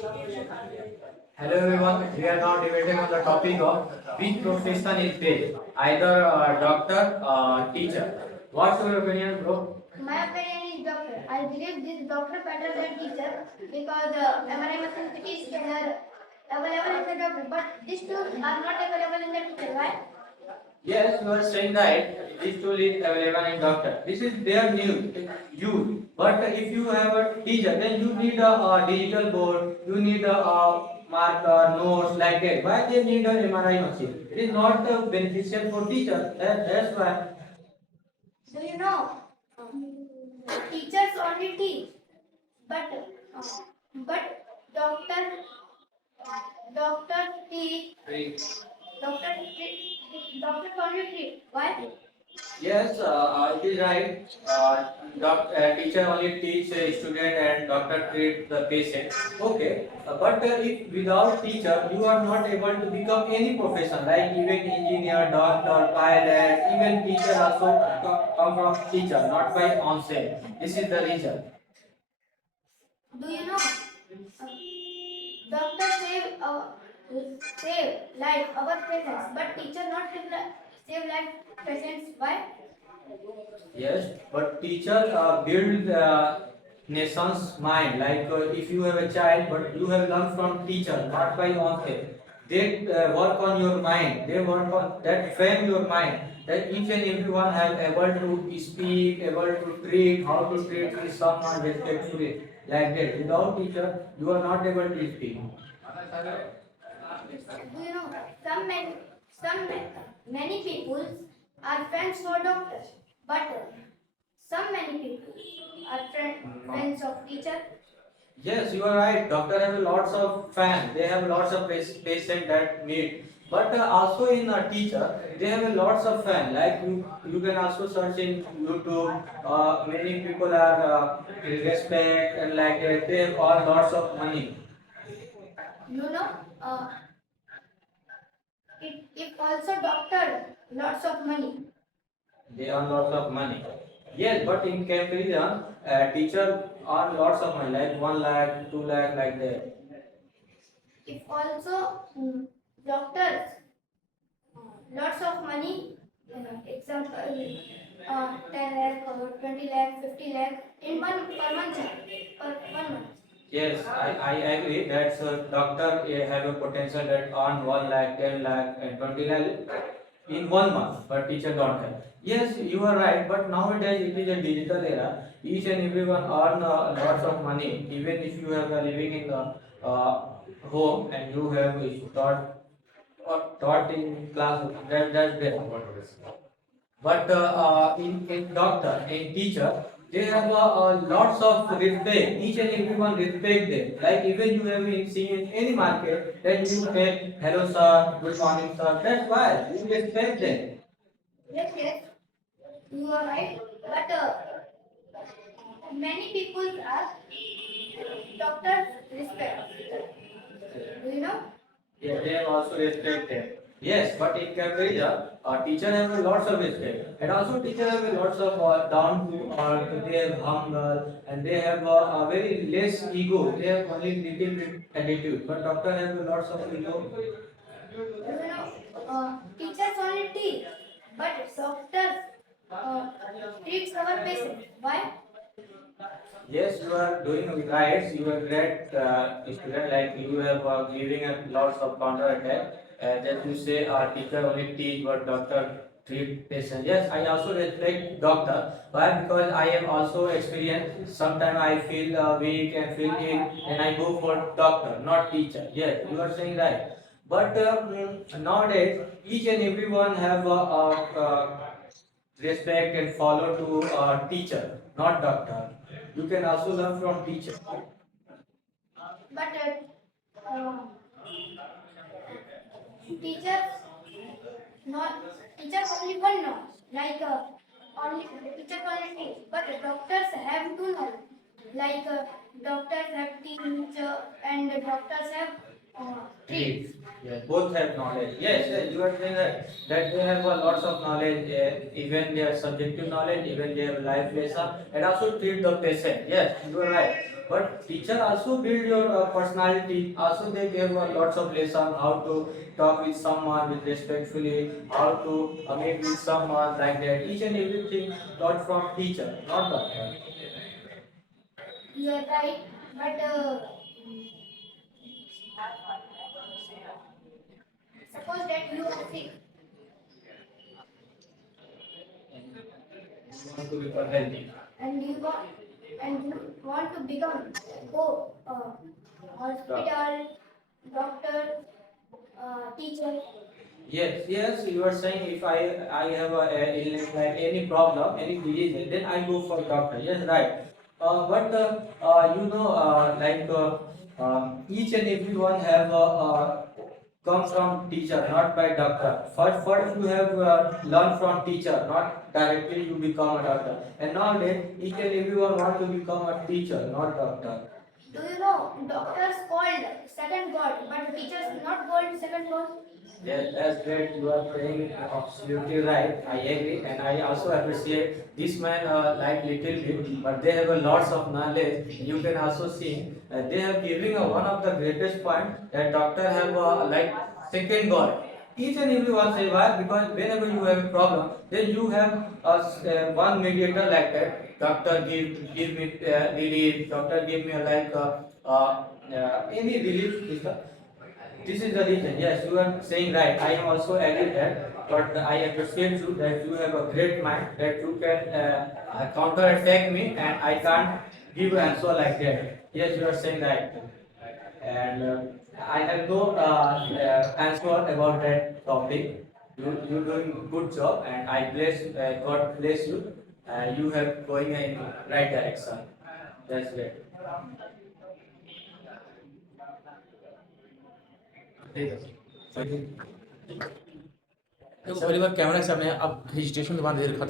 Hello everyone, we are now debating on the topic of which profession is best, either doctor or teacher. What's your opinion, bro? My opinion is doctor. I believe this doctor better than teacher because MRI machine is available in the doctor, but these tools are not available in the teacher. Why? Yes, you are saying right. This tool is available in doctor. This is their new use. But if you have a teacher, then you need a digital board. You need a marker, notes like that. Why they need an MRI machine? It is not beneficial for teacher. That's why. Do you know? Teachers only teach, but but doctor doctor teach doctor doctor only treat. Why? Yes, it is right. Teacher only teach student and doctor treat the patient. Okay, but if without teacher you are not able to become any profession like even engineer, doctor, pilot, even teacher also come from teacher, not by oneself. This is the reason. Do you know? Doctor save life our patients, but teacher not save life patients. Why? Yes, but teacher build nation's mind. Like if you have a child, but you have learned from teacher, not by oneself. They work on your mind. They work on that frame your mind. That each and everyone have able to speak, able to treat, how to treat someone respectfully. Like that. Without teacher, you are not able to speak. Do you know some many people are friends for doctors, but some many people are friends of teacher. Yes, you are right. Doctor have lots of fans. They have lots of patient that need. But also in a teacher, they have lots of fan. Like you can also search in YouTube. Many people are respect and like they have all lots of money. You know, uh, if also doctor lots of money. They earn lots of money. Yes, but in comparison, teacher earn lots of money, like 1 lakh, 2 lakh, like that. If also doctors lots of money, example 10 lakh or 20 lakh, 50 lakh in one per month, per 1 month. Yes, I agree that doctor have a potential that earn 1 lakh, 10 lakh, and 20 lakh in 1 month, but teacher don't have. Yes, you are right, but nowadays it is a digital era. Each and everyone earn lots of money, even if you have living in the home and you have taught in class. That's there. But in doctor, in teacher, they have lots of respect. Each and everyone respect them. Like even you have been seen in any market, then you say, hello sir, good morning sir. That's why you respect them. Yes, yes, you are right. But many people are doctors respect. Do you know? Yeah, they have also respect them. Yes, but in comparison, teacher have a lots of respect, and also teacher have a lots of down to earth. They have humble, and they have a very less ego. They have only little bit attitude, but doctor have a lots of ego. Do you know? Teachers only teach, but doctors uh, treats our patients. Why? Yes, you are doing right. You are great student. Like you have giving a lots of counter attack. That you say teacher only teach, but doctor treat patient. Yes, I also respect doctor. Why? Because I have also experienced. Sometimes I feel weak and feel ill, and I go for doctor, not teacher. Yes, you are saying right. But nowadays, each and everyone have respect and follow to teacher, not doctor. You can also learn from teacher. But teachers not teachers only one know, like only teachers only teach, but doctors have two knowledge. Like doctors have teach and doctors have treat. Treats. Yes, both have knowledge. Yes, yes, you are saying that they have a lots of knowledge, even their subjective knowledge, even their life lesson, and also treat the patient. Yes, you are right. But teacher also build your personality. Also they give lots of lesson how to talk with someone with respectfully, how to meet with someone like that. Each and everything taught from teacher, not doctor. You are right, but suppose that you are sick Want to become healthy. and you want to become go hospital, doctor, teacher. Yes, you are saying if I have a illness like any problem, any disease, then I go for doctor. Yes, right. But each and everyone have come from teacher, not by doctor. First you have learned from teacher, not directly you become a doctor. And nowadays each and everyone want to become a teacher, not doctor. Do you know doctors called second God, but teachers not called second God? Yes, that's great. You are saying absolutely right. I agree, and I also appreciate this man like little bit, but they have a lots of knowledge. You can also see they have giving one of the greatest point that doctor have like second God. Each and everyone say why? Because whenever you have a problem, then you have one mediator like that. Doctor give me relief. Doctor give me any relief. This is the reason. Yes, you are saying right. I am also agree that, but I appreciate you that you have a great mind that you can counter attack me and I can't give answer like that. Yes, you are saying right. And I have no answer about that topic. You doing good job and I bless God bless you. You have going in right direction. That's great. ठीक है। देखो पहली बार camera के सामने अब registration के बाद खत्म